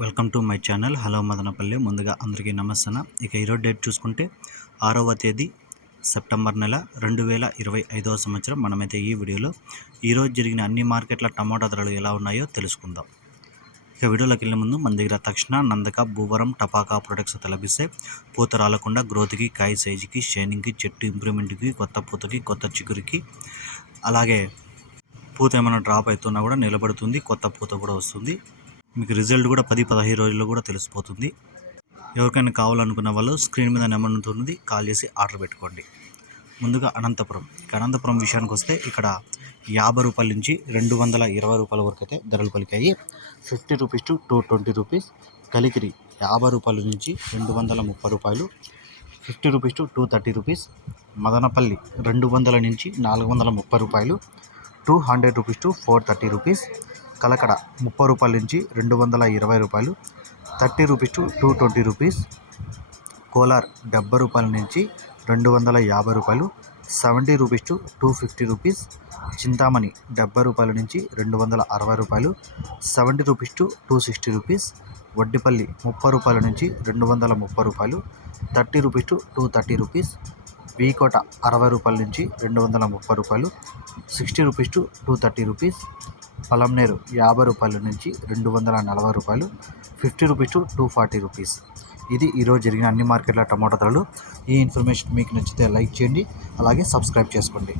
Welcome to my channel. Hello Madanapalli. ముందుగా అందరికీ నమస్తే ఇక ఈరోజు డేట్ చూసుకుంటే ఆరవ తేదీ సెప్టెంబర్ నెల రెండు వేల ఇరవై ఐదవ సంవత్సరం. మనమైతే ఈ వీడియోలో ఈరోజు జరిగిన అన్ని మార్కెట్ల టమాటా ధరలు ఎలా ఉన్నాయో తెలుసుకుందాం. ఇక వీడియోలోకి వెళ్ళే ముందు మన దగ్గర తక్షణ నందక భూవరం టపాకా ప్రొడక్ట్స్ లభిస్తే పూత రాలకుండా గ్రోత్కి కాయ సైజుకి షైనింగ్కి చెట్టు ఇంప్రూవ్మెంట్కి కొత్త పూతకి కొత్త చిగురికి అలాగే పూత ఏమైనా డ్రాప్ అవుతున్నా కూడా నిలబడుతుంది కొత్త పూత కూడా వస్తుంది. మీకు రిజల్ట్ కూడా పది పదహైదు రోజుల్లో కూడా తెలిసిపోతుంది. ఎవరికైనా కావాలనుకున్న వాళ్ళు స్క్రీన్ మీద నెంబర్ ఉంటుంది కాల్ చేసి ఆర్డర్ పెట్టుకోండి. ముందుగా అనంతపురం. ఇక అనంతపురం విషయానికి వస్తే ఇక్కడ యాభై రూపాయల నుంచి రెండు వందల ఇరవై రూపాయల వరకు అయితే ధరలు పలికాయి. Fifty rupees to two twenty rupees. Kalikiri యాభై రూపాయల నుంచి రెండు వందల ముప్పై రూపాయలు. Fifty rupees to two thirty rupees. Madanapalli రెండు వందల నుంచి నాలుగు వందల ముప్పై రూపాయలు. Two hundred rupees to four thirty rupees. Kalakada ముప్పై రూపాయల నుంచి రెండు వందల ఇరవై రూపాయలు thirty rupees to two twenty rupees Kolar డెబ్బై రూపాయల నుంచి రెండు వందల యాభై రూపాయలు seventy rupees to two fifty rupees Chintamani డెబ్బై రూపాయల నుంచి రెండు వందల అరవై రూపాయలు seventy rupees to two sixty rupees Vaddipalli ముప్పై రూపాయల నుంచి రెండు వందల ముప్పై రూపాయలు thirty rupees to two thirty rupees V Kota అరవై రూపాయల నుంచి రెండు వందల ముప్పై రూపాయలు sixty rupees to two thirty rupees Palamaneru యాభై రూపాయల నుంచి రెండు వందల నలభై రూపాయలు fifty rupees to two forty rupees. ఇది ఈరోజు జరిగిన అన్ని మార్కెట్ల టమాటా ధరలు. ఈ ఇన్ఫర్మేషన్ మీకు నచ్చితే లైక్ చేయండి అలాగే సబ్స్క్రైబ్ చేసుకోండి.